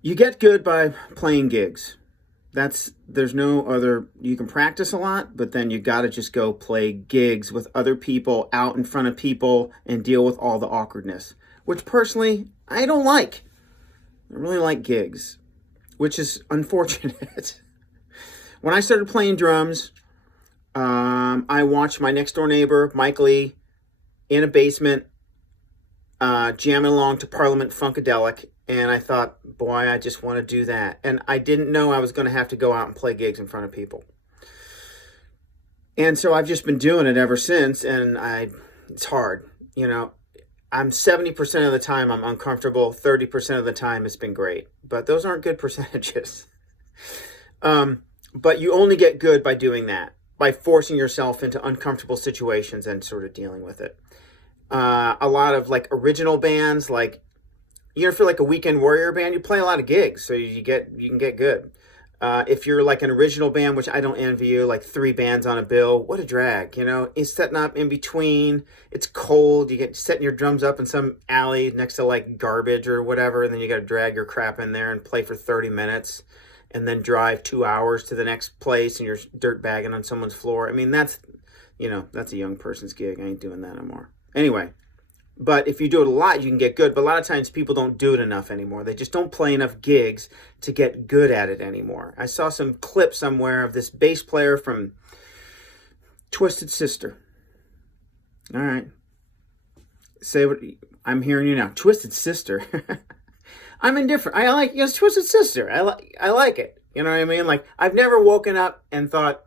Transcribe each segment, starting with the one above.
You get good by playing gigs. There's no other, you can practice a lot, but then you got to just go play gigs with other people out in front of people and deal with all the awkwardness, which personally I don't like. I really like gigs, which is unfortunate. When I started playing drums, I watched my next door neighbor, Mike Lee, in a basement, jamming along to Parliament Funkadelic. And I thought, boy, I just want to do that. And I didn't know I was going to have to go out and play gigs in front of people. And so I've just been doing it ever since. And it's hard. I'm 70% of the time I'm uncomfortable. 30% of the time it's been great. But those aren't good percentages. But you only get good by doing that, by forcing yourself into uncomfortable situations and sort of dealing with it. A lot of like original bands, like, if you're like a weekend warrior band, you play a lot of gigs, so you can get good. If you're like an original band, which I don't envy you, like 3 bands on a bill, what a drag, It's setting up in between, it's cold, you get setting your drums up in some alley next to like garbage or whatever, and then you got to drag your crap in there and play for 30 minutes, and then drive 2 hours to the next place, and you're dirt bagging on someone's floor. I mean, that's a young person's gig. I ain't doing that anymore. Anyway. But if you do it a lot, you can get good. But a lot of times people don't do it enough anymore. They just don't play enough gigs to get good at it anymore. I saw some clip somewhere of this bass player from Twisted Sister. All right. Say what I'm hearing you now. Twisted Sister. I'm indifferent. I like, Twisted Sister. I like it. You know what I mean? Like, I've never woken up and thought,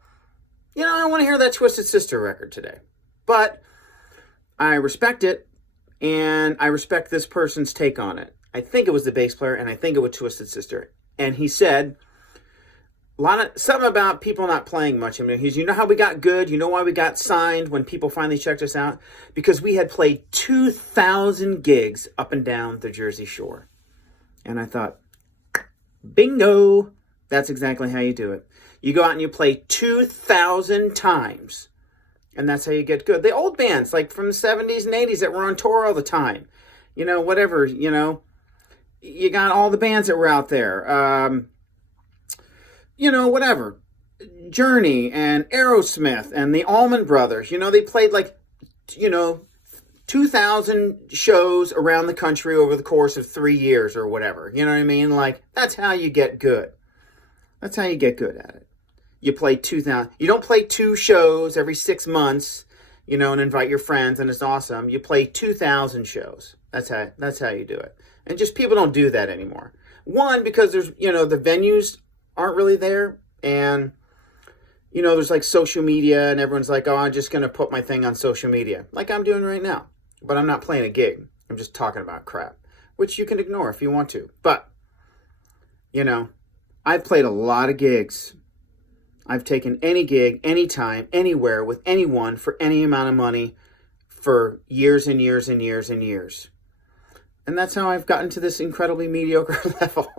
I want to hear that Twisted Sister record today. But I respect it. And I respect this person's take on it. I think it was the bass player, and I think it was Twisted Sister. And he said something about people not playing much. I mean, you know how we got good? You know why we got signed when people finally checked us out? Because we had played 2,000 gigs up and down the Jersey Shore. And I thought, bingo! That's exactly how you do it. You go out and you play 2,000 times. And that's how you get good. The old bands, like from the 70s and 80s that were on tour all the time. Whatever, you got all the bands that were out there. Whatever. Journey and Aerosmith and the Allman Brothers. They played like, 2,000 shows around the country over the course of 3 years or whatever. You know what I mean? Like, that's how you get good. That's how you get good at it. You play 2,000. You don't play 2 shows every 6 months, and invite your friends, and it's awesome. You play 2,000 shows. That's how you do it. And just people don't do that anymore. One, because there's, the venues aren't really there, and there's like social media, and everyone's like, oh, I'm just going to put my thing on social media, like I'm doing right now. But I'm not playing a gig. I'm just talking about crap, which you can ignore if you want to. But, I've played a lot of gigs. I've taken any gig, anytime, anywhere, with anyone, for any amount of money, for years and years and years and years. And that's how I've gotten to this incredibly mediocre level.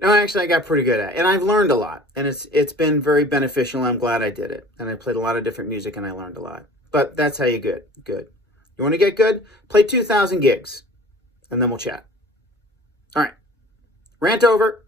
No, actually, I got pretty good at it. And I've learned a lot. And it's been very beneficial. I'm glad I did it. And I played a lot of different music, and I learned a lot. But that's how you get good. You want to get good? Play 2,000 gigs. And then we'll chat. All right. Rant over.